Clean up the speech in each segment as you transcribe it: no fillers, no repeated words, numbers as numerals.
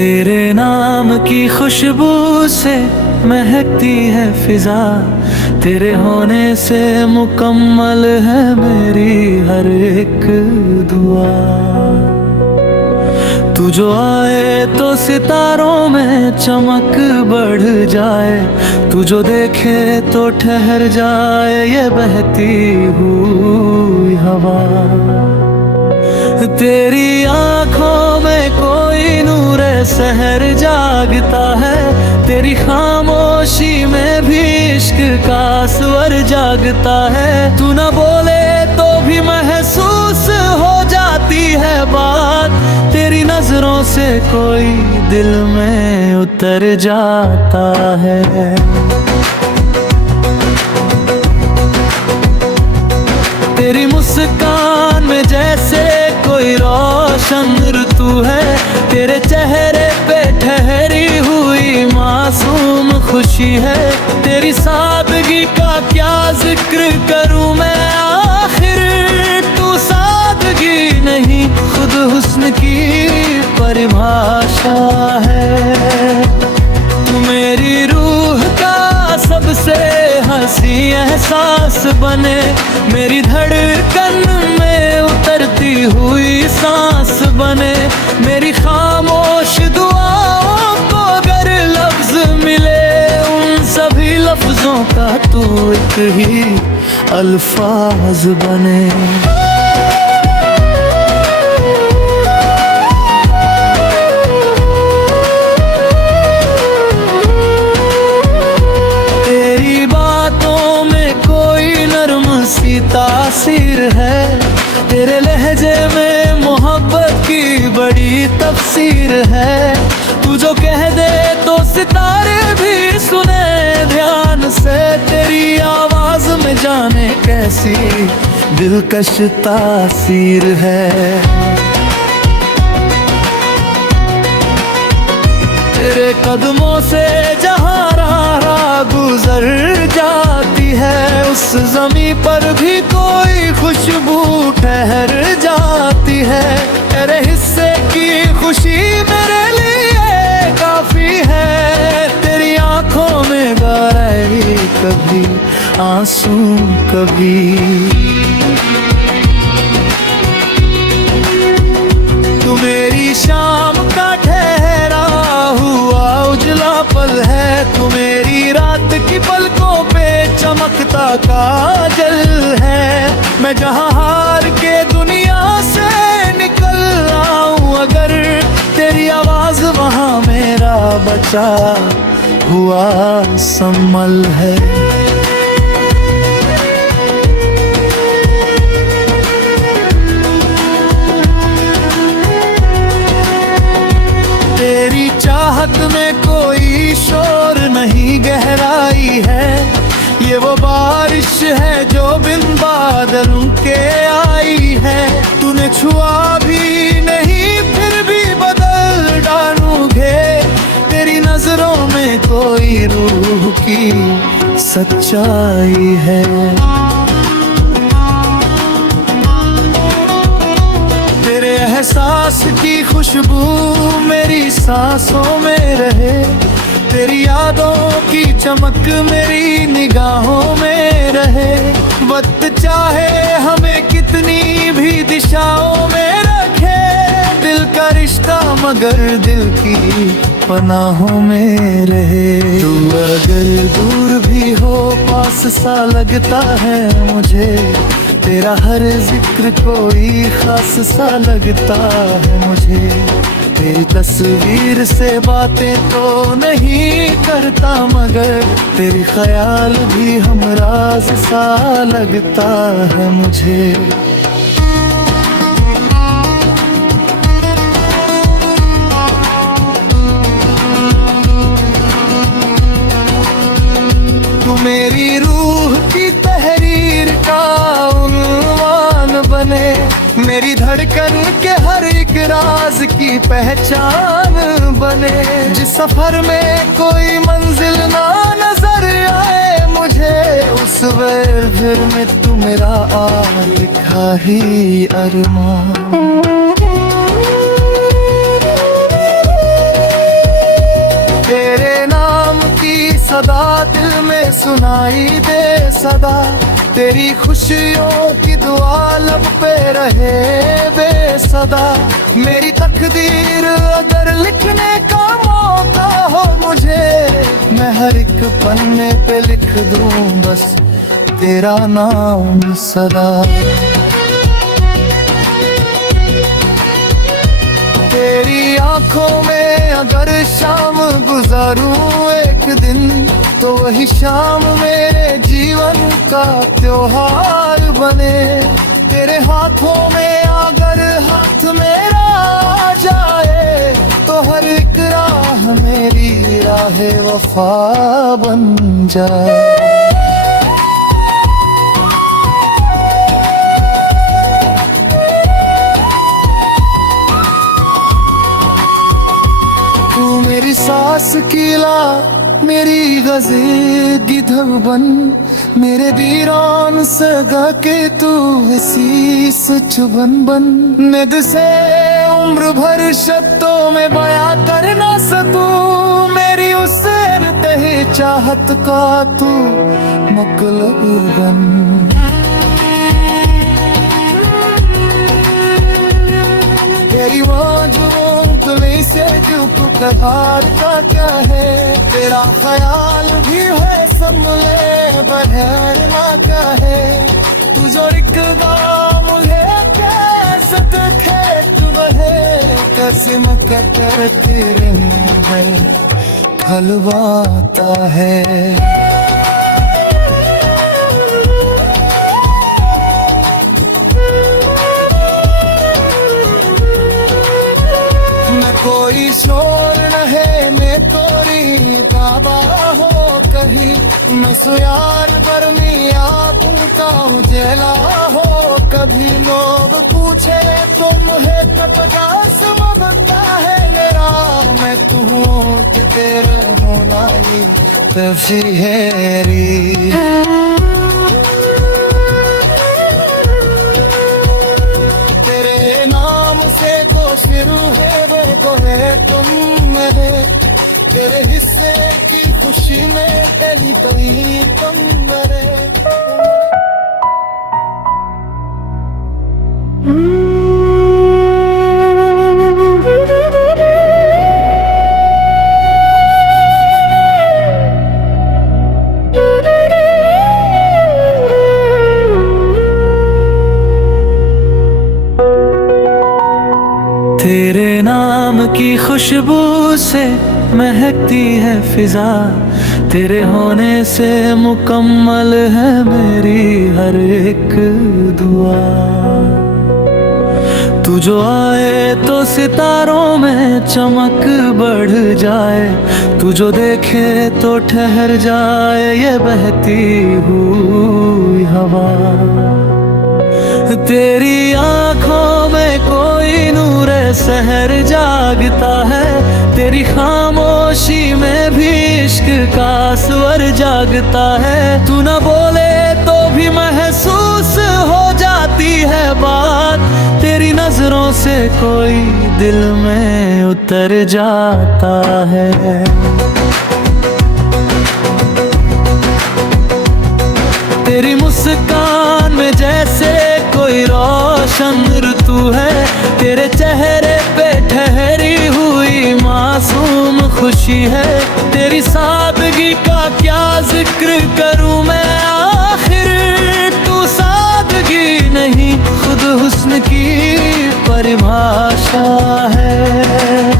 तेरे नाम की खुशबू से महकती है फिजा, तेरे होने से मुकम्मल है मेरी हर एक दुआ। तू जो आए तो सितारों में चमक बढ़ जाए, तू जो देखे तो ठहर जाए ये बहती हुई हवा। तेरी आंखों में कोई नूर सहर जागता है, तेरी खामोशी में भी इश्क का स्वर जागता है। तू न बोले तो भी महसूस हो जाती है बात, तेरी नजरों से कोई दिल में उतर जाता है। तेरी मुस्कान में जैसे कोई रोशन ऋतु है, तेरे चेहरे पे ठहरी हुई मासूम खुशी है। तेरी सादगी का क्या जिक्र करूं मैं, आखिर तू सादगी नहीं खुद हुस्न की परिभाषा है। तू मेरी रूह का सबसे हंसी एहसास बने, मेरी धड़कन में उतरती हुई सांस बने। मेरी खामोश दुआओं को अगर लफ्ज मिले, उन सभी लफ्जों का तू एक ही अल्फाज बने। तासीर है, तेरे लहजे में मोहब्बत की बड़ी तफसीर है। तू जो कह दे तो सितारे भी सुने ध्यान से, तेरी आवाज में जाने कैसी दिलकश तासीर है। तेरे कदमों से जहाँ राह गुजर जाती है, उस ज़मीं पर भी कोई खुशबू ठहर जाती है। तेरे हिस्से की खुशी मेरे लिए काफी है, तेरी आंखों में गहराई कभी आंसू कभी। तू मेरी शाम का ठहरा हुआ उजला पल है, तू मेरी रात की पलकों पे चमकता काजल है। मैं जहाँ हार के दुनिया से निकल आऊं अगर, तेरी आवाज वहाँ मेरा बचा हुआ संभल है। तेरी चाहत में कोई शोर नहीं गहराई है, ये वो बारिश है जो बिन बादलों के आई है। तूने छुआ भी नहीं फिर भी बदल डालूंगे, तेरी नजरों में कोई रूह की सच्चाई है। तेरे एहसास की खुशबू मेरी सांसों में रहे, तेरी यादों की चमक मेरी निगाहों में रहे। वक्त चाहे हमें कितनी भी दिशाओं में रखे, दिल का रिश्ता मगर दिल की पनाहों में रहे। तू अगर दूर भी हो पास सा लगता है मुझे, तेरा हर जिक्र कोई खास सा लगता है मुझे। तेरी तस्वीर से बातें तो नहीं करता मगर, तेरी ख्याल भी हमराज सा लगता है मुझे। तू मेरी रूह की तहरीर का उन्वान बने, मेरी धड़कन के हर एक राज की पहचान बने। जिस सफर में कोई मंजिल ना नजर आए मुझे, उस वर्जर में तू मेरा लिखा ही अरमान। अदा दिल में सुनाई दे सदा। तेरी खुशियों की दुआ लब पे रहे बेसदा। मेरी तकदीर अगर लिखने का मौका हो मुझे, मैं हर एक पन्ने पे लिख दूं बस तेरा नाम सदा। तेरी आंखों में अगर शाम गुजारूं एक दिन, तो वही शाम मेरे जीवन का त्योहार बने। तेरे हाथों में अगर हाथ मेरा आ जाए, तो हर एक राह मेरी राह वफा बन जाए। मेरी सांस कीला मेरी गज़े गिधव बन, मेरे वीरान सगा के तू शीस चुभन बन। निद से उम्र भर शब्दों में बयां कर ना सकूं, मेरी उस तहे चाहत का तू मतलब बन। तेरी तुमने से चुप करार का क्या है, तेरा ख्याल भी है संभले बहर ना क्या है। तू जो रिक्ता मुझे कैसे खेत बहे, कसम कर तेरे में हलवाता है। कोई शोर रहे मैं तोरी काबा हो कहीं, मैं सुयार बरमी आंखों का उजेला हो कभी। लोग पूछे तुम्हें कटका समझता है मेरा, मैं तू कि तेरे होना ही तफसीरी। तेरे नाम से को शुरू है को है तुम मेरे, तेरे हिस्से की खुशी में कहीं कहीं तुम मेरे। तेरे नाम की खुशबू से महकती है फिजा, तेरे होने से मुकम्मल है मेरी हर एक दुआ। तू जो आए तो सितारों में चमक बढ़ जाए, तू जो देखे तो ठहर जाए ये बहती हुई हवा। तेरी आंखों में कोई नूर सहर जागता है, तेरी खामोशी में भी इश्क का स्वर जागता है। तू न बोले तो भी महसूस हो जाती है बात, तेरी नजरों से कोई दिल में उतर जाता है। तेरी मुस्कान में जैसे कोई रोशन ऋतु है, तेरे चेहरे पे ठहरी हुई मासूम खुशी है। तेरी सादगी का क्या जिक्र करूं मैं आखिर, तू सादगी नहीं खुद हुस्न की परिभाषा है।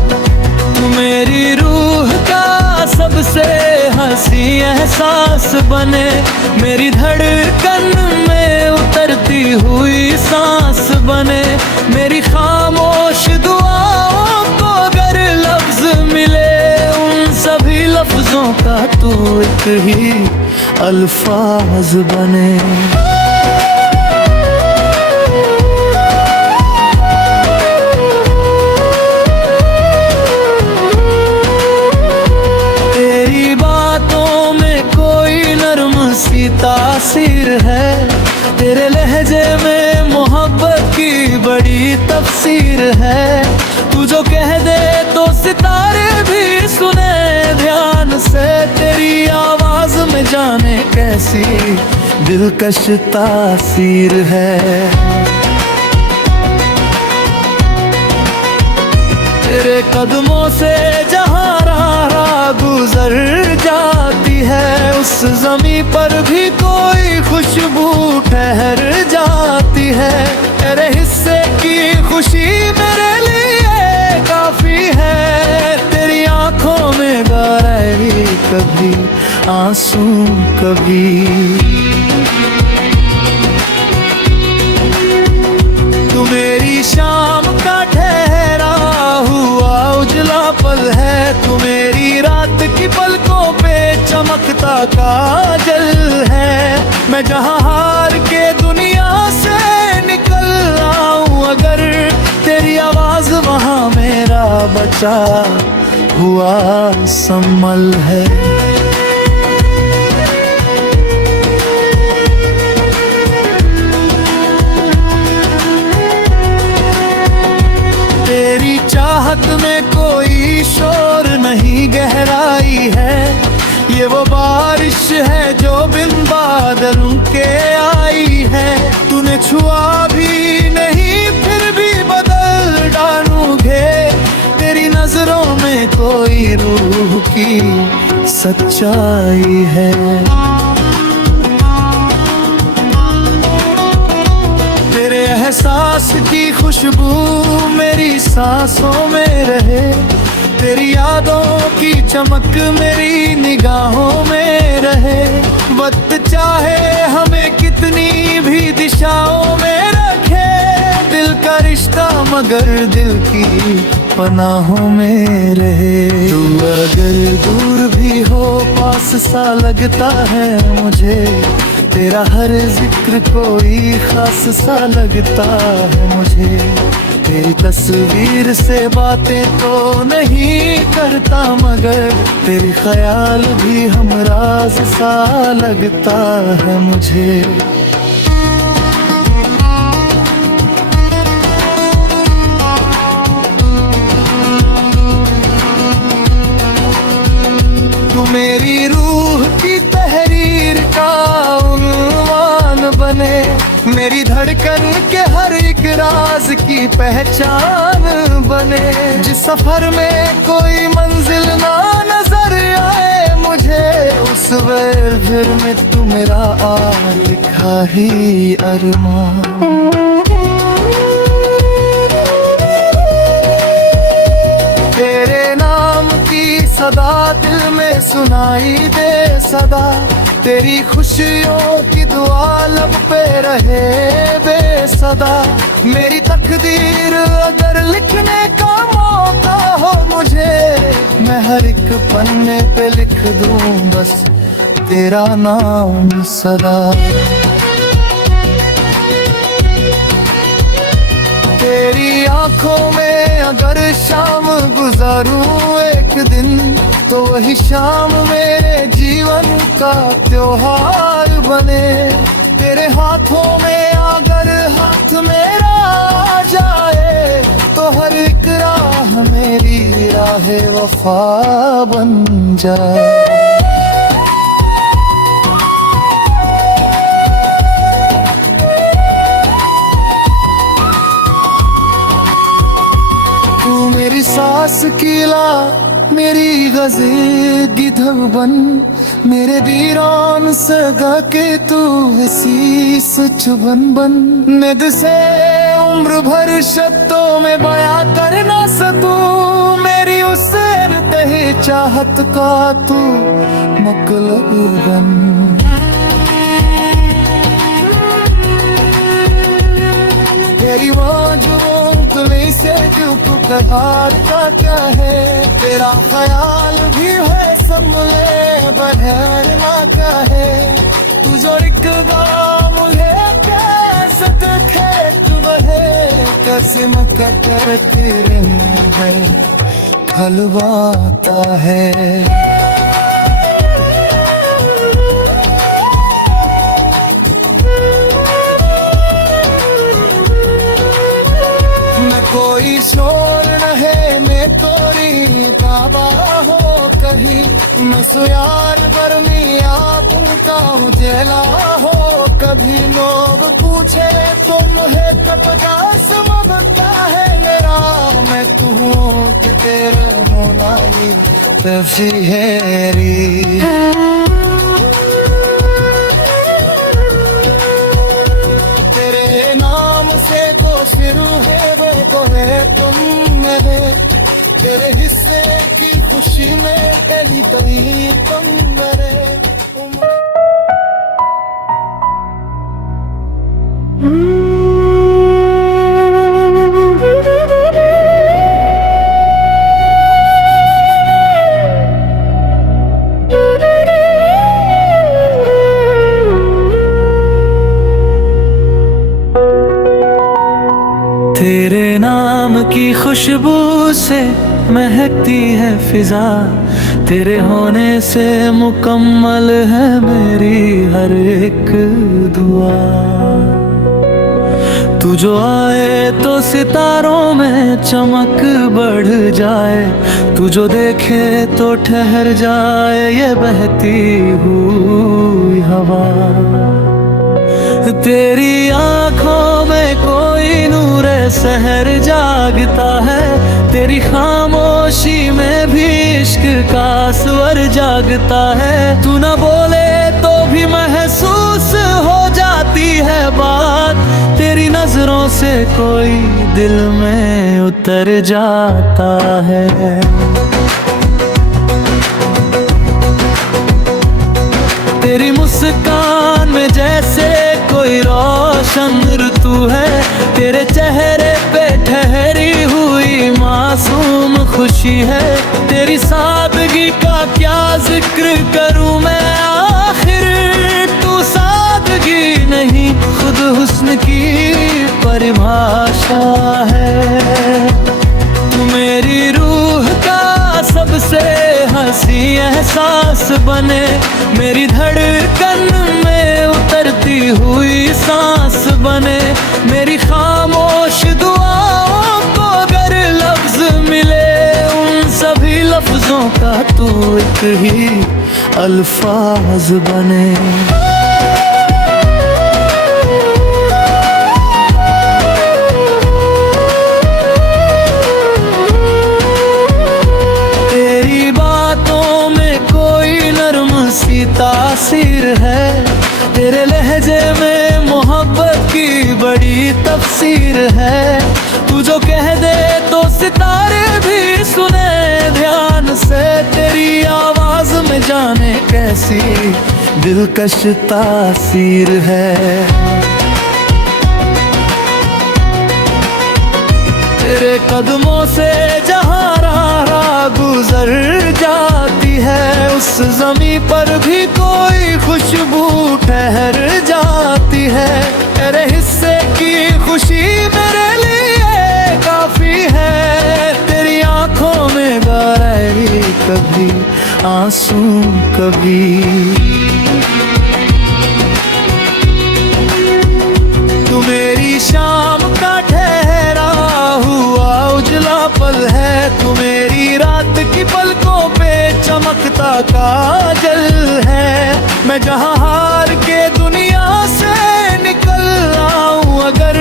तू मेरी रूह का सबसे हंसी एहसास बने, मेरी धड़कन में उतरती हुई सांस बने। मेरी खामोश दुआओं को अगर लफ्ज मिले, उन सभी लफ्जों का तू एक ही अल्फाज बने। तासीर है, तेरे लहजे में मोहब्बत की बड़ी तफसीर है। तू जो कह दे तो सितारे भी सुने ध्यान से, तेरी आवाज में जाने कैसी दिलकश तासीर है। तेरे कदमों से जहाँ राह गुजर जाती है, उस ज़मीं पर भी कोई खुशबू ठहर जाती है। तेरे हिस्से की खुशी मेरे लिए काफी है, तेरी आंखों में गहराई कभी आंसू कभी। तू मेरी शाम का ठहरा हुआ उजला पल है, तू मेरी रात की पलकों पे चमकता काजल है। मैं जहाँ हार के दुनिया से निकल आऊं अगर, तेरी आवाज वहाँ मेरा बचा हुआ संभल है। तेरी चाहत में कोई शोर नहीं गहराई है, ये वो बारिश है जो बिन बादलों के आई है। तूने छुआ भी नहीं फिर भी बदल डालूंगे, तेरी नजरों में कोई रूह की सच्चाई है। तेरे एहसास की खुशबू मेरी सांसों में रहे, तेरी यादों की चमक मेरी निगाहों में रहे। वक्त चाहे हमें कितनी भी दिशाओं में रखे, दिल का रिश्ता मगर दिल की पनाहों में रहे। तू अगर दूर भी हो पास सा लगता है मुझे, तेरा हर जिक्र कोई खास सा लगता है मुझे। तेरी तस्वीर से बातें तो नहीं करता मगर, तेरी ख्याल भी हमराज सा लगता है मुझे। तू मेरी रूह की तहरीर का उन्वान बने, मेरी धड़कन के हर एक राज की पहचान बने। जिस सफर में कोई मंजिल ना नजर आए मुझे, उस फिर में तू मेरा लिखा ही अरमान। तेरे नाम की सदा दिल में सुनाई दे सदा, तेरी खुशियों की दुआ लब पे रहे बेसदा। मेरी तकदीर अगर लिखने का मौका हो मुझे, मैं हर एक पन्ने पे लिख दूं बस तेरा नाम सदा। तेरी आंखों में अगर शाम गुजारूं एक दिन, तो वही शाम मेरे जीवन का त्योहार बने। तेरे हाथों में अगर हाथ मेरा आ जाए, तो हर एक राह मेरी राह वफा बन जाए। तू मेरी सांस की ला, मेरी गज़े गिधव बन, मेरे वीरान सगा के तू वसीस चुबन बन। निद से उम्र भर शब्दों में बयां कर ना सकूं, मेरी उससे तहे चाहत का तू मतलब बन। तेरी वाजुओं से जो पुकार का क्या है, तेरा ख्याल भी है संभले बहर ना क्या है। तू जो एक मुझे कैसे खेत बहे, कैसे मक्का कर तेरे में हलवाता है। कोई शोर न है काबा हो कहीं, मैं सुयार बरमिया तुम का उजेला हो कभी। लोग पूछे तुम है कटका सबब क्या है मेरा, मैं तू हूँ कि तेरे होना ही तफसीरी। तेरे नाम से को शुरू है वो को है तुम मेरे, तेरे हिस्से की खुशी में कहीं तो ही तुम मेरे। तेरे नाम की खुशबू से महकती है फिजा, तेरे होने से मुकम्मल है मेरी हर एक दुआ। तू जो आए तो सितारों में चमक बढ़ जाए, तू जो देखे तो ठहर जाए ये बहती हुई हवा। तेरी आंखों में कोई नूर सहर जागता है, तेरी खामोशी में भी इश्क का स्वर जागता है। तू न बोले तो भी महसूस हो जाती है बात, तेरी नजरों से कोई दिल में उतर जाता है। तेरी मुस्कान में जैसे कोई रोशन ऋतु है, तेरे चेहरे पे ठहरी हुई मासूम खुशी है। तेरी सादगी का क्या जिक्र करूं मैं, आखिर तू सादगी नहीं खुद हुस्न की परिभाषा है। तू मेरी रूह का सबसे हंसी एहसास बने, मेरी धड़कन में उतरती हुई सांस बने। मेरी खामोश दुआओं को अगर लफ्ज मिले, उन सभी लफ्जों का तू एक ही अल्फाज बने। तासीर है, तेरे लहजे में मोहब्बत की बड़ी तफसीर है। तू जो कह दे तो सितारे भी सुने ध्यान से, तेरी आवाज में जाने कैसी दिलकश तासीर है। तेरे कदमों से जहाँ राह गुजर जाती है, उस ज़मीं पर भी कोई खुशबू ठहर जाती है। तेरे हिस्से की खुशी मेरे लिए काफी है, तेरी आंखों में गहराई कभी आंसू कभी। तू मेरी शाम का ठहरा हुआ उजला पल है, तू मेरी रात की पलकों पे चमकता काजल है। मैं जहाँ हार के दुनिया से निकल आऊं अगर,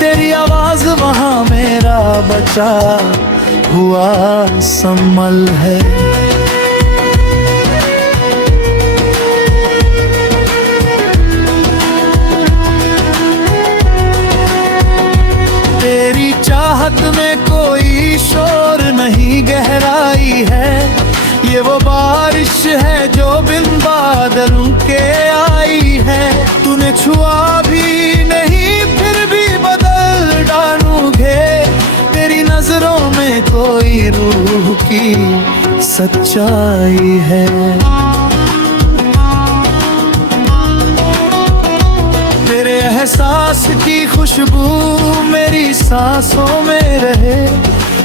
तेरी आवाज वहाँ मेरा बचा हुआ संभल है। तेरी चाहत में कोई शोर नहीं गहराई है, ये वो बारिश है जो बिन बादलों के आई है। तूने छुआ भी नहीं फिर भी बदल डालूंगे, तेरी नजरों में कोई रूह की सच्चाई है। तेरे एहसास की खुशबू मेरी सांसों में रहे,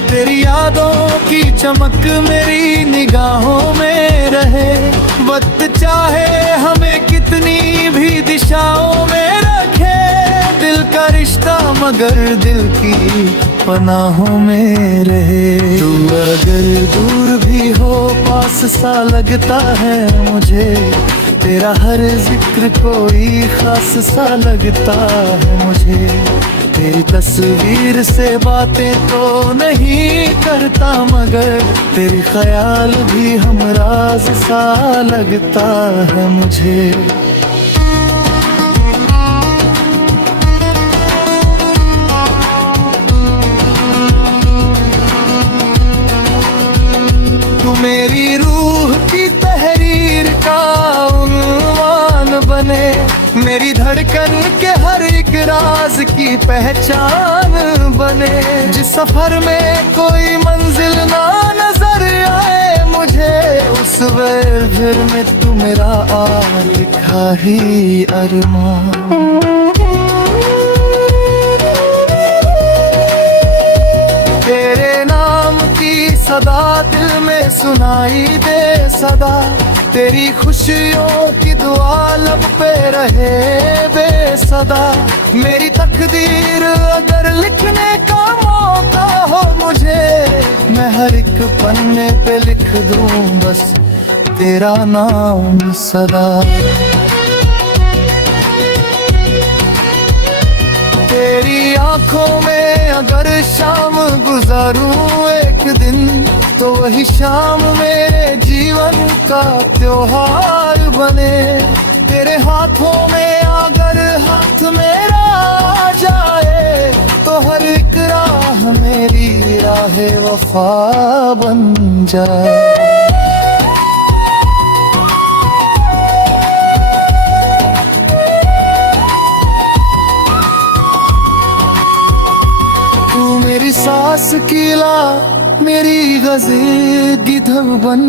तेरी यादों की चमक मेरी निगाहों में रहे। वक्त चाहे हमें कितनी भी दिशाओं में रखे, दिल का रिश्ता मगर दिल की पनाहों में रहे। तू अगर दूर भी हो पास सा लगता है मुझे, तेरा हर जिक्र कोई खास सा लगता है मुझे। तेरी तस्वीर से बातें तो नहीं करता, मगर तेरी ख्याल भी हमराज सा लगता है मुझे। तू मेरी रूह की तहरीर का उन्वान बने, मेरी धड़कन के हर एक राज की पहचान बने। जिस सफर में कोई मंजिल ना नजर आए मुझे, उस वर्जर में तू मेरा लिखा ही अरमान। तेरे नाम की सदा दिल में सुनाई दे सदा, तेरी खुशियों की दुआ लब पे रहे बेसदा। मेरी तकदीर अगर लिखने का मौका हो मुझे, मैं हर एक पन्ने पे लिख दूं बस तेरा नाम सदा। तेरी आंखों में अगर शाम गुजारूं एक दिन, तो वही शाम मेरे जीवन का त्योहार बने। तेरे हाथों में अगर हाथ मेरा आ जाए, तो हर एक राह मेरी राह वफा बन जाए। तू मेरी सांस की ला, मेरी गज़े गिधव बन,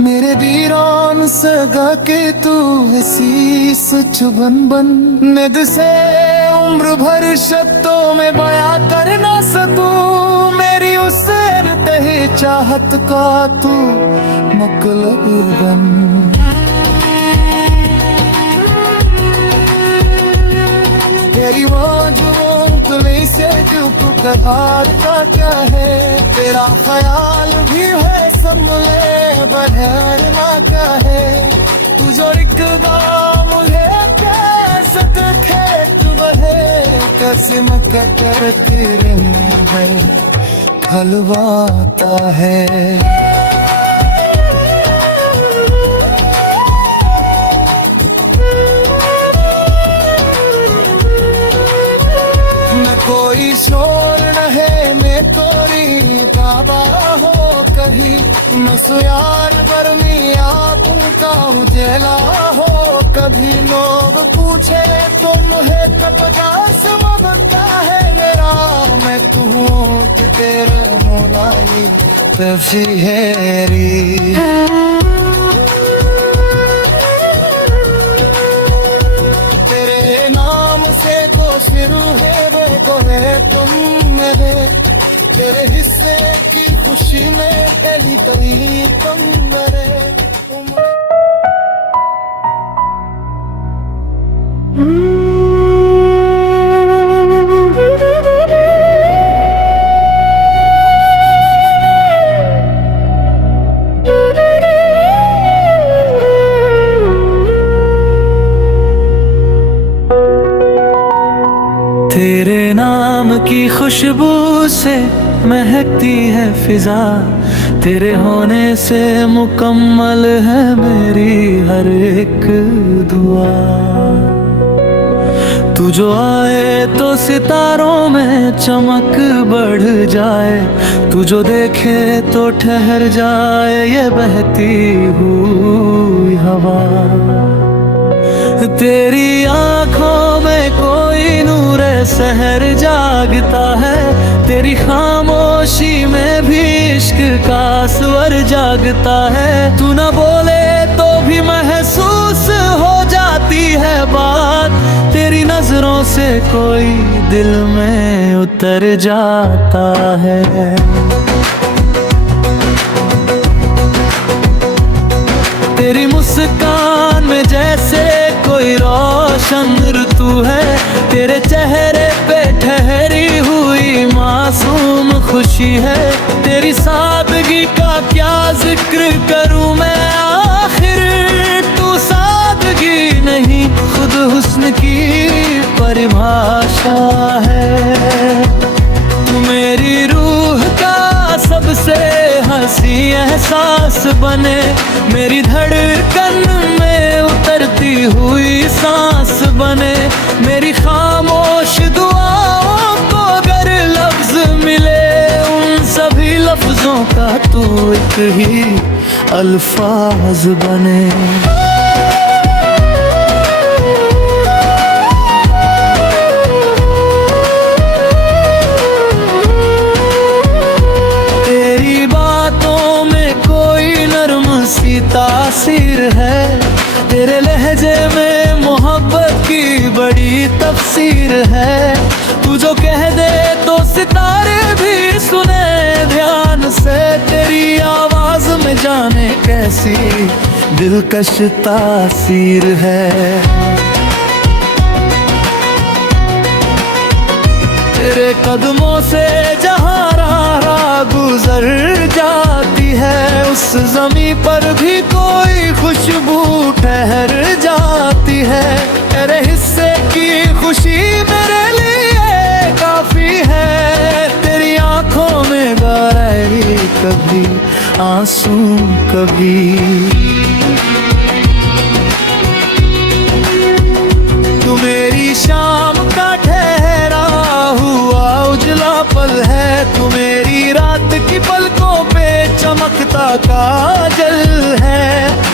मेरे वीरान सगा के तू हसीस चुभन बन। निद से उम्र भर शब्दों में बयां कर ना सकूं, मेरी उस तहे चाहत का तू मतलब बन। तेरी वाजुओं से चुप करार का क्या है, तेरा ख्याल भी है संभले बहरना क्या है। तू जो एक मुझे कैसे खेत बहे, कसम कर तेरे मुँह में खलवाता है। कोई शोर न है मैं तोरी काबा हो कहीं, मसुयार बरमी आप का उजेला हो कभी। लोग पूछे तो मुझे कपड़ा समझता है मेरा, मैं तू कि तेरे होना ही तफसीरी। तेरे नाम से को शुरू है है तुम मेरे, तेरे हिस्से की खुशी में कहीं तभी तुम मेरे। तेरे नाम की खुशबू से महकती है फिजा, तेरे होने से मुकम्मल है मेरी हर एक दुआ। तू जो आए तो सितारों में चमक बढ़ जाए, तू जो देखे तो ठहर जाए ये बहती हुई हवा। तेरी आंखों में कोई नूर सहर जागता है, तेरी खामोशी में भी इश्क का स्वर जागता है। तू न बोले तो भी महसूस हो जाती है बात, तेरी नजरों से कोई दिल में उतर जाता है। तेरी मुस्कान में जैसे कोई रोशन ऋतु है, तेरे चेहरे पे ठहरी हुई मासूम खुशी है। तेरी सादगी का क्या जिक्र करूं मैं, आखिर तू सादगी नहीं खुद हुस्न की परिभाषा है। तू मेरी रूह का सबसे हंसी एहसास बने, मेरी धड़कन में उतरती हुई सांस बने। मेरी खामोश दुआओं को अगर लफ्ज मिले, उन सभी लफ्जों का तू एक ही अल्फाज बने। तासीर है, तेरे लहजे में मोहब्बत की बड़ी तफसीर है। तू जो कह दे तो सितारे भी सुने ध्यान से, तेरी आवाज में जाने कैसी दिलकश तासीर है। तेरे कदमों से जहाँ राह गुजर जाती है, उस ज़मीं पर भी कोई खुशबू ठहर जाती है। तेरे हिस्से की खुशी मेरे लिए काफी है, तेरी आंखों में गहराई कभी आंसू कभी। तू मेरी शाम का ठहरा हुआ उजला पल है, तू मेरी रात की पलकों पे चमकता काजल है।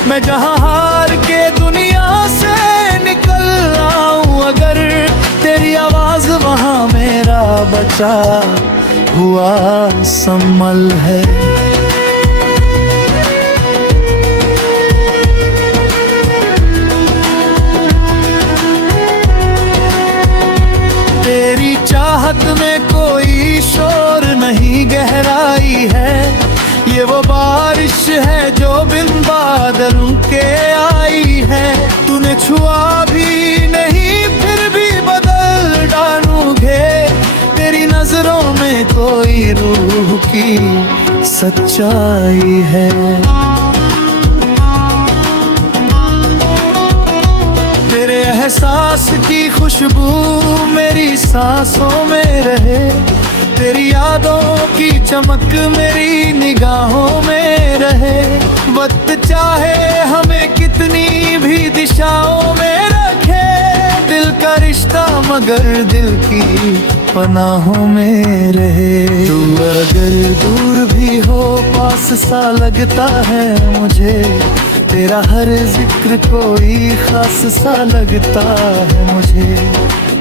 मैं जहाँ हार के दुनिया से निकल आऊं, अगर तेरी आवाज वहाँ मेरा बचा हुआ संभल है। तेरी चाहत में कोई शोर नहीं गहराई है, ये वो बारिश है जो बिन बादलों के आई है। तूने छुआ भी नहीं फिर भी बदल डालूंगे, तेरी नजरों में कोई रूह की सच्चाई है। तेरे एहसास की खुशबू मेरी सांसों में रहे, तेरी यादों की चमक मेरी निगाहों में रहे। वक्त चाहे हमें कितनी भी दिशाओं में रखे, दिल का रिश्ता मगर दिल की पनाहों में रहे। तू अगर दूर भी हो पास सा लगता है मुझे, तेरा हर जिक्र कोई खास सा लगता है मुझे।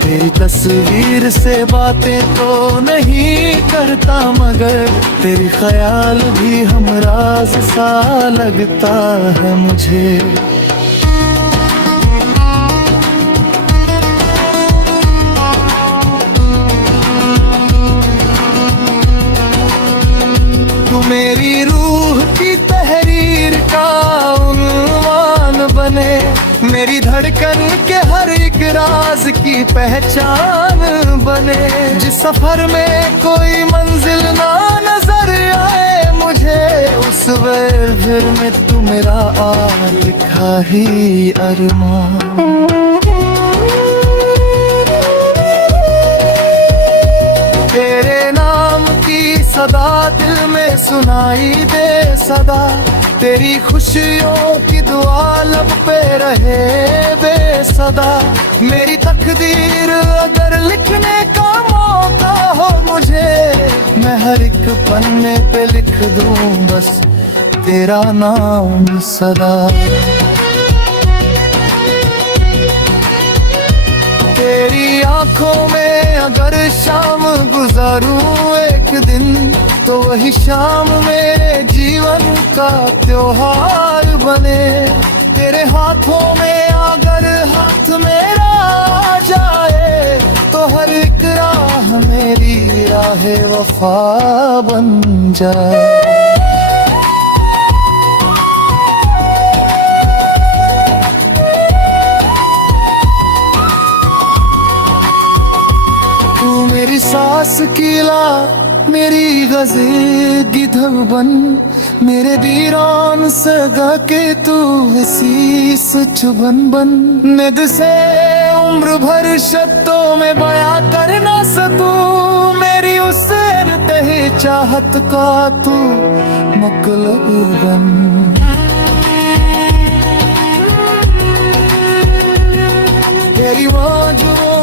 तेरी तस्वीर से बातें तो नहीं करता, मगर तेरी ख्याल भी हमराज सा लगता है मुझे। तू मेरी रूह की तहरीर का उन्वान बने, मेरी धड़कन के हर एक राज की पहचान बने। जिस सफर में कोई मंजिल ना नजर आए मुझे, उस फिर में तू मेरा लिखा ही अरमान। तेरे नाम की सदा दिल में सुनाई दे सदा, तेरी खुशियों की दुआ लब पे रहे बेसदा। मेरी तकदीर अगर लिखने का मौका हो मुझे, मैं हर एक पन्ने पे लिख दूं बस तेरा नाम सदा। तेरी आंखों में अगर शाम गुजारूं एक दिन, तो वही शाम मेरे जीवन का त्योहार बने। तेरे हाथों में अगर हाथ मेरा आ जाए, तो हर एक राह मेरी राह वफा बन जाए। तू मेरी सांस की ला मेरी गज़ल गिधव बन, मेरे वीरान सगा के तू शीस चुभन बन। निद से उम्र भर शब्दों में बयां कर ना सकूं, मेरी उस तहे चाहत का तू मतलब बन। तेरी वाजुओं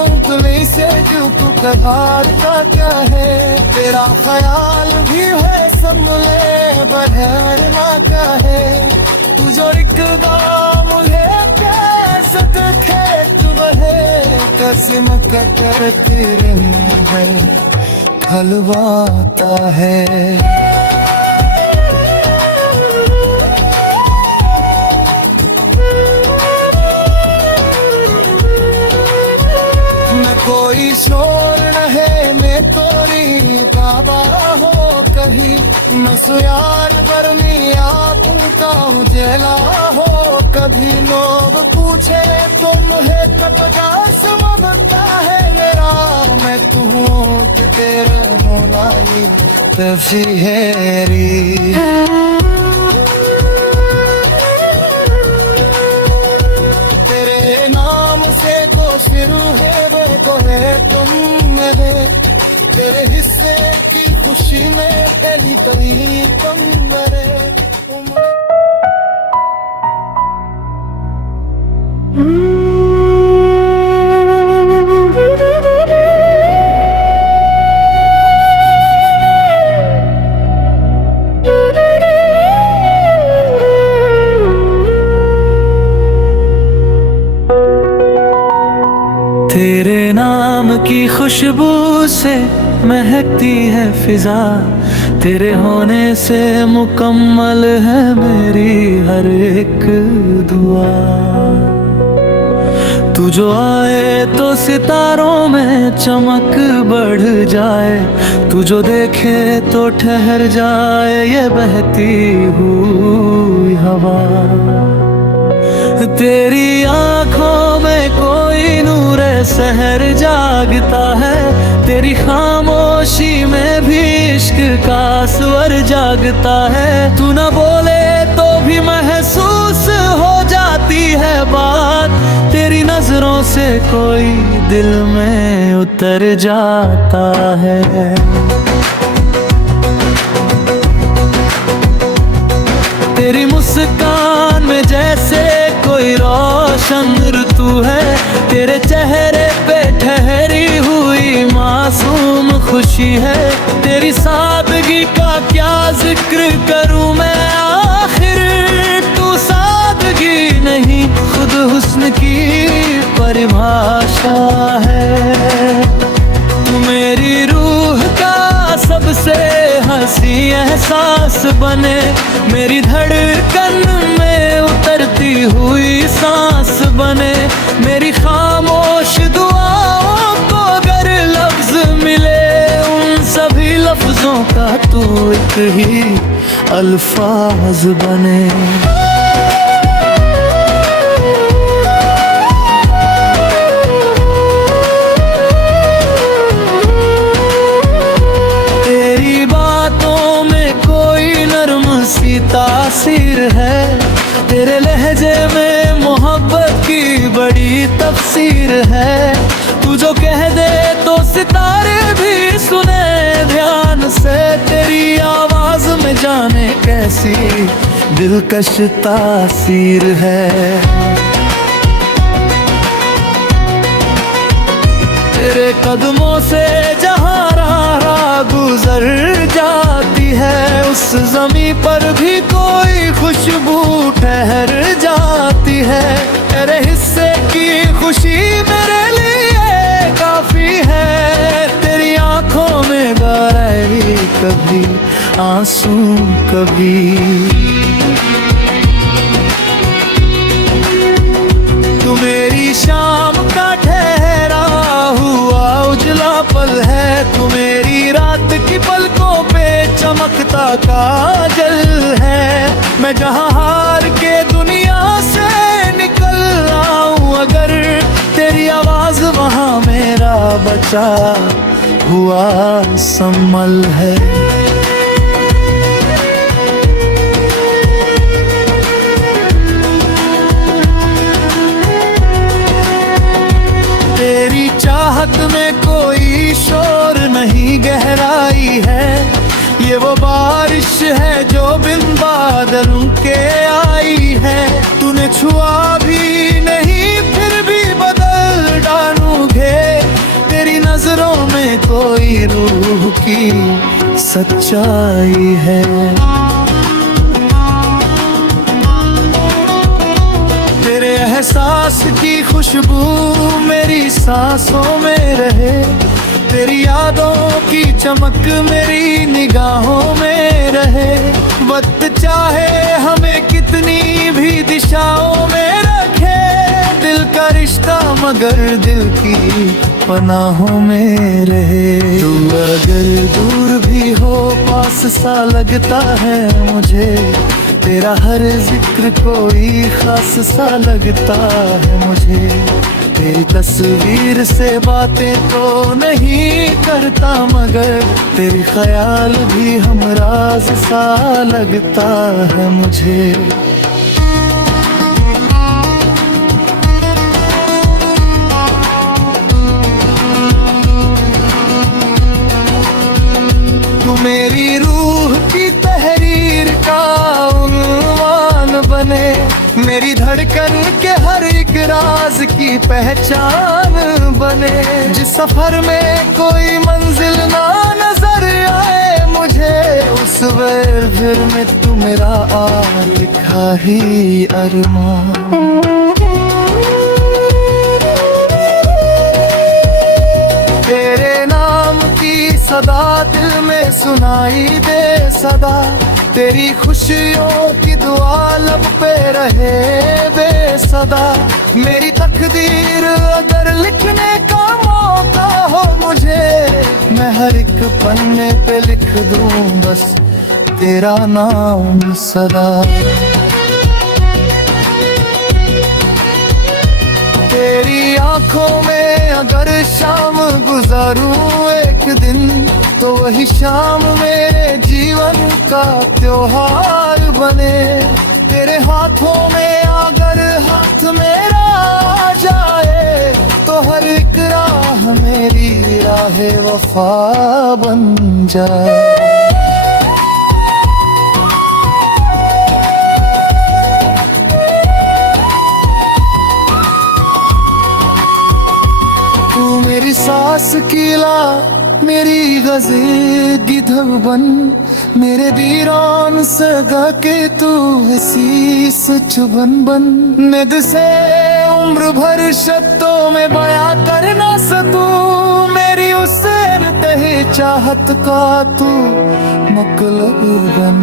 से जो तू कहार का क्या है, तेरा ख्याल भी है संभले बहर ना क्या है। तू जो रिक्दा मुझे कैसे देखे तू बहे, कसम कर तेरे मुँह हलवाता है। कोई शोर रहे मैं तोरी काबा हो कहीं, मैं सुयार बरमी आपका उजेला हो कभी। लोग पूछे तुम है कब का सबब क्या है मेरा, मैं तू हूँ कि तेरे मोलाई तफसीरी। तेरे नाम से को शुरू है तुम मेरे, तेरे हिस्से की खुशी में पहली तरी तुम मेरे। तेरे नाम की खुशबू से महकती है फिजा, तेरे होने से मुकम्मल है मेरी हर एक दुआ। तू जो आए तो सितारों में चमक बढ़ जाए, तू जो देखे तो ठहर जाए ये बहती हुई हवा। तेरी आंखों में कोई नूर सहर जागता है, तेरी खामोशी में भी इश्क का स्वर जागता है। तू न बोले तो भी महसूस हो जाती है बात, तेरी नजरों से कोई दिल में उतर जाता है। तेरी मुस्कान में जैसे कोई रोशन ऋतु है, तेरे चेहरे पे ठहरी हुई मासूम खुशी है। तेरी सादगी का क्या जिक्र करूं मैं आखिर, तू सादगी नहीं खुद हुस्न की परिभाषा है। तू मेरी रूह का सबसे हंसी एहसास बने, मेरी धड़कन में उतरती हुई सांस बने। मेरी खामोश दुआओं को अगर लफ्ज मिले, उन सभी लफ्जों का तू एक ही अल्फाज बने। तासीर है, तेरे लहजे में मोहब्बत की बड़ी तफसीर है। तू जो कह दे तो सितारे भी सुने ध्यान से, तेरी आवाज में जाने कैसी दिलकश तासीर है। तेरे कदमों से जहाँ राह गुजर जाती है, उस ज़मीं पर भी कोई खुशबू ठहर जाती है। तेरे हिस्से की खुशी मेरे लिए काफी है, तेरी आंखों में गहराई कभी आंसू कभी। तू मेरी शाम का ठहरा हुआ उजला पल है, तू मेरी रात की पलकों पे चमकता काजल है। मैं जहाँ हार के दुनिया से निकल आऊं अगर, तेरी आवाज वहाँ मेरा बचा हुआ संभल है। तेरी चाहत में कोई शोर नहीं, गहराई है ये वो बारिश है जो बिन बादलों के आई है। तूने छुआ भी नहीं फिर भी बदल डालूंगे, तेरी नजरों में कोई रूह की सच्चाई है। तेरे एहसास की खुशबू मेरी सांसों में रहे, तेरी यादों की चमक मेरी निगाहों में रहे। वक्त चाहे हमें कितनी भी दिशाओं में रखे, दिल का रिश्ता मगर दिल की पनाहों में रहे। तू अगर दूर भी हो पास सा लगता है मुझे, तेरा हर जिक्र कोई खास सा लगता है मुझे। तेरी तस्वीर से बातें तो नहीं करता, मगर तेरी ख्याल भी हमराज सा लगता है मुझे। तू मेरी रूह की तहरीर का उन्वान बने, मेरी धड़कन के हर एक राज की पहचान बने। जिस सफर में कोई मंजिल ना नजर आए मुझे, उस फिर में तू मेरा लिखा ही अरमान। तेरे नाम की सदा दिल में सुनाई दे सदा, तेरी खुशियों की दुआ लब पे रहे बेसदा। मेरी तकदीर अगर लिखने का मौका हो मुझे, मैं हर एक पन्ने पे लिख दूं बस तेरा नाम सदा। तेरी आंखों में अगर शाम गुजारूं एक दिन, तो वही शाम मेरे जीवन का त्योहार बने। तेरे हाथों में अगर हाथ मेरा आ जाए, तो हर एक राह मेरी राह वफा बन जाए। तू मेरी सांस की ला, मेरी गज़ल की धब बन, मेरे दीवान सगा के तू हसीस चुभन बन। निद से उम्र भर शब्दों में बयां कर ना सकूं, मेरी उससे तहे चाहत का तू मतलब बन।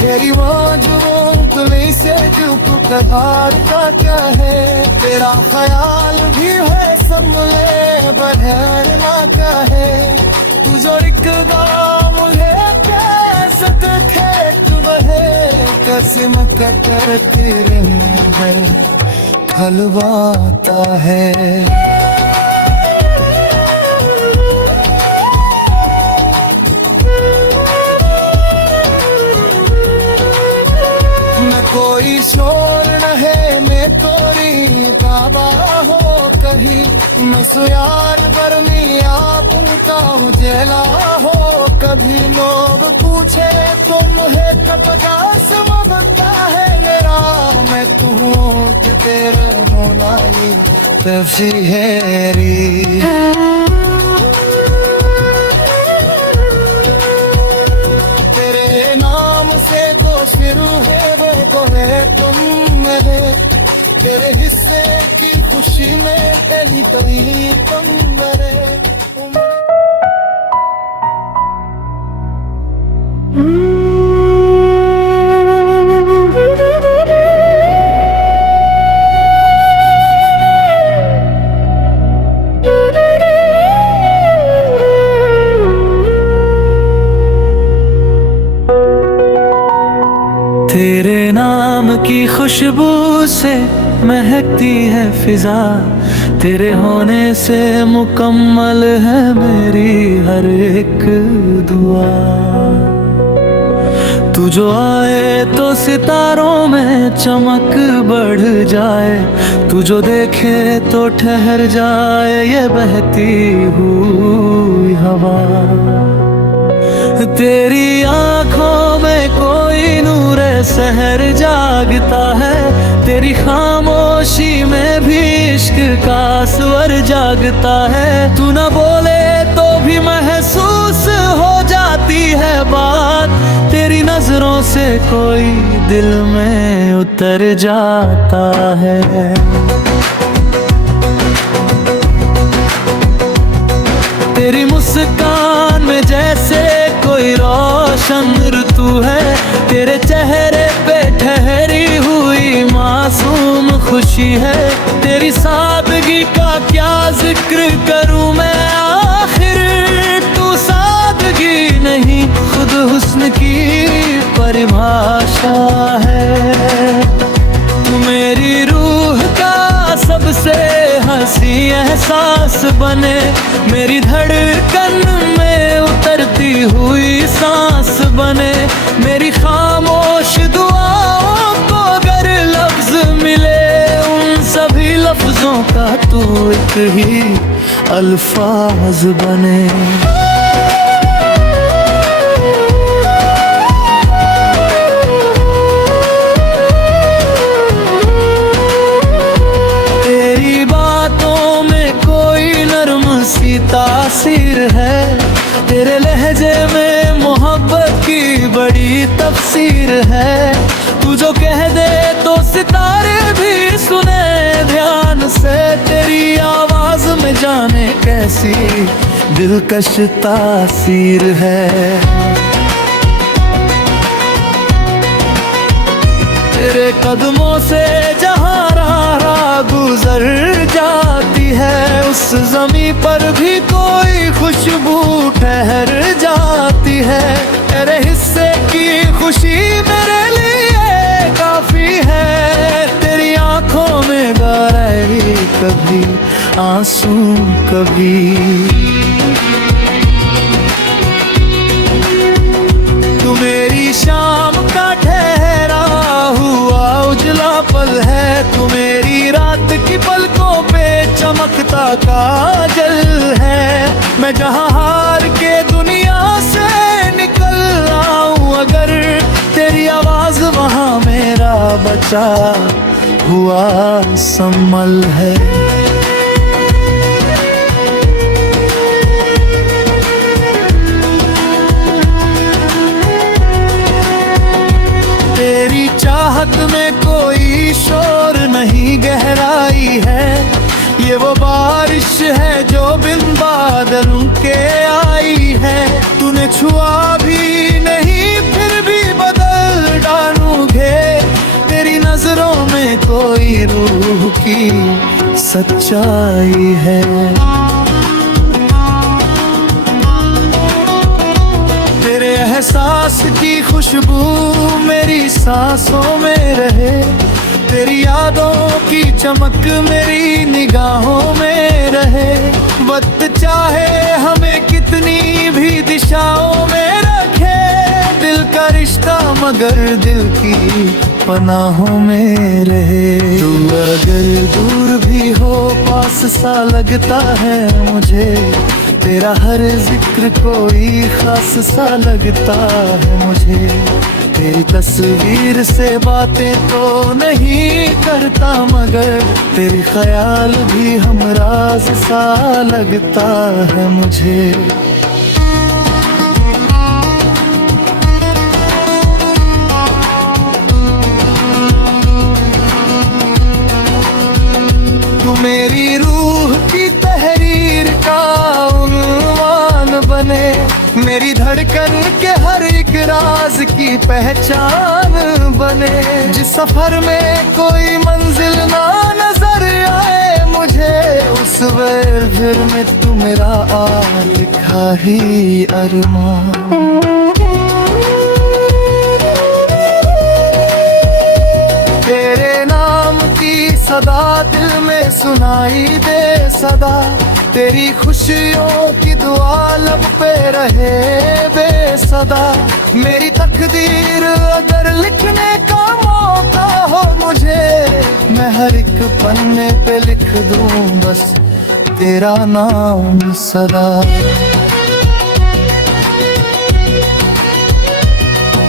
तेरी मौजूदगी से चुप करार का क्या है, तेरा ख्याल भी है संभले बहर ना क्या है। तू जो एक गाँव है कैसे खेत बहे, कसम कटर तेरे में खलवाता है। कोई शोर न है मैं तोरी काबा हो कहीं, मैं सुयार बरमी आपका उजेला हो कभी। लोग पूछे तुम है कब का समझता है मेरा, मैं तू हूँ कि तेरे होना ही तफसीरी। तेरे नाम से तो शुरू है वो है तुम मेरे, तेरे हिस्से की खुशी में कहीं कहीं तुम मेरे। तेरे नाम की खुशबू से महकती है फिजा, तेरे होने से मुकम्मल है मेरी हर एक दुआ। तू जो आए तो सितारों में चमक बढ़ जाए, तू जो देखे तो ठहर जाए ये बहती हुई हवा। तेरी आंखों में कोई नूर सहर जागता है, तेरी खामोशी में भी इश्क का स्वर जागता है। तू न बोले तो भी महसूस हो जाती है बात, तेरी नजरों से कोई दिल में उतर जाता है। तेरी मुस्कान में जैसे कोई रोशन ऋतु है, तेरे चेहरे पे ठहरी हुई मासूम खुशी है। तेरी सादगी का क्या जिक्र करूं मैं, आखिर तू सादगी नहीं खुद हुस्न की परिभाषा है। तू मेरी रूह का सबसे हंसी एहसास बने, मेरी धड़कन में उतरती हुई सांस बने। मेरी खामोश दुआओं को अगर लफ्ज मिले, उन सभी लफ्जों का तू एक ही अल्फाज बने। तासीर है, तेरे लहजे में मोहब्बत की बड़ी तफसीर है। तू जो कह दे तो सितारे भी सुने ध्यान से, तेरी आवाज में जाने कैसी दिलकश तासीर है। तेरे कदमों से जहाँ राह गुजर जाती है, उस ज़मीं पर भी कोई खुशबू ठहर जाती है। तेरे हिस्से की खुशी मेरे लिए काफी है, तेरी आंखों में गहराई कभी आंसू कभी। तू मेरी शाम का ठहरा हुआ उजला पल है, तू मेरी रात की पलकों पे चमकता काजल है। मैं जहाँ हार के दुनिया से निकल आऊं अगर, तेरी आवाज वहाँ मेरा बचा हुआ संभल है। तेरी चाहत में कोई शोर नहीं गहराई है, ये वो बारिश है जो बिन बादलों के आई है। तूने छुआ भी नहीं फिर भी बदल डालूंगे, तेरी नजरों में कोई रूह की सच्चाई है। तेरे एहसास की खुशबू मेरी सांसों में रहे, तेरी यादों की चमक मेरी निगाहों में रहे। वक्त चाहे हमें कितनी भी दिशाओं में रखे, दिल का रिश्ता मगर दिल की पनाहों में रहे। तू अगर दूर भी हो पास सा लगता है मुझे, तेरा हर जिक्र कोई खास सा लगता है मुझे। तेरी तस्वीर से बातें तो नहीं करता मगर, तेरी ख्याल भी हमराज सा लगता है मुझे। तू मेरी रूह की तहरीर का उन्वान बने, मेरी धड़कन के हर एक राज की पहचान बने। जिस सफर में कोई मंजिल ना नजर आए मुझे, उस फिर में तू मेरा लिखा ही अरमान। सदा दिल में सुनाई दे सदा, तेरी खुशियों की दुआ लब पे रहे बेसदा। मेरी तकदीर अगर लिखने का मौका हो मुझे, मैं हर एक पन्ने पे लिख दूं बस तेरा नाम सदा।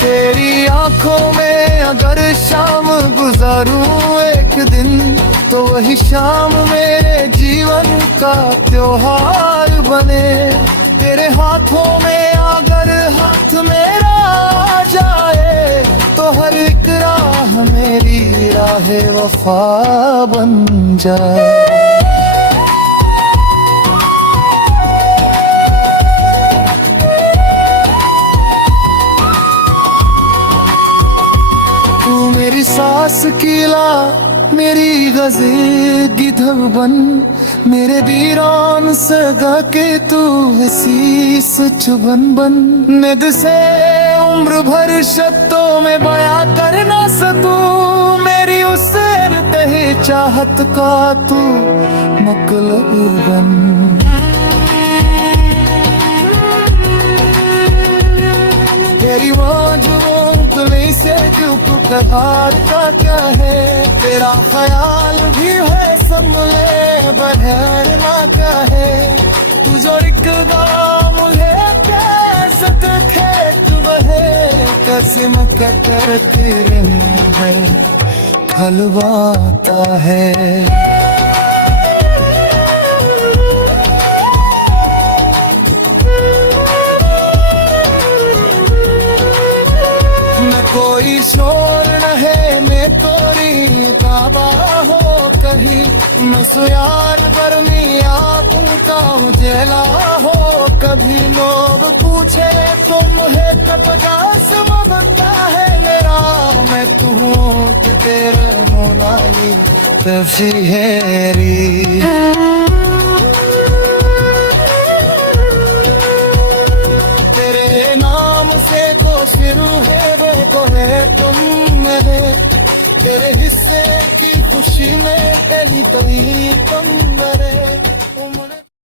तेरी आंखों में अगर शाम गुजारूं एक दिन, तो वही शाम मेरे जीवन का त्योहार बने। तेरे हाथों में अगर हाथ मेरा आ जाए, तो हर एक राह मेरी राह वफा बन जाए। मेरी सांस कीला मेरी गज़े गिधव बन, मेरे वीरान सगा के तू हसीस चुबन बन। निद से उम्र भर शब्दों में बयां कर ना सकूं, मेरी उससे तहे चाहत का तू मतलब बन। तेरी मौजूद से चुप करार का क्या है, तेरा ख्याल भी है संभले बहर ना क्या है। तू जो एक दाम है कैसत खेत बहे, कसम कतर तेरे मुँह में खलवाता है। कोई शोर रहे मैं तोरी काबा हो कहीं, मैं सुयार बरमी आपूं का उजेला हो कभी। लोग पूछे तुम है कब का सबब क्या है मेरा, मैं तू हूँ कि तेरे मोलाई तफसीरी। तेरे नाम से को शुरू है को है तुम मेरे, तेरे हिस्से की खुशी में कहीं तुम मेरे।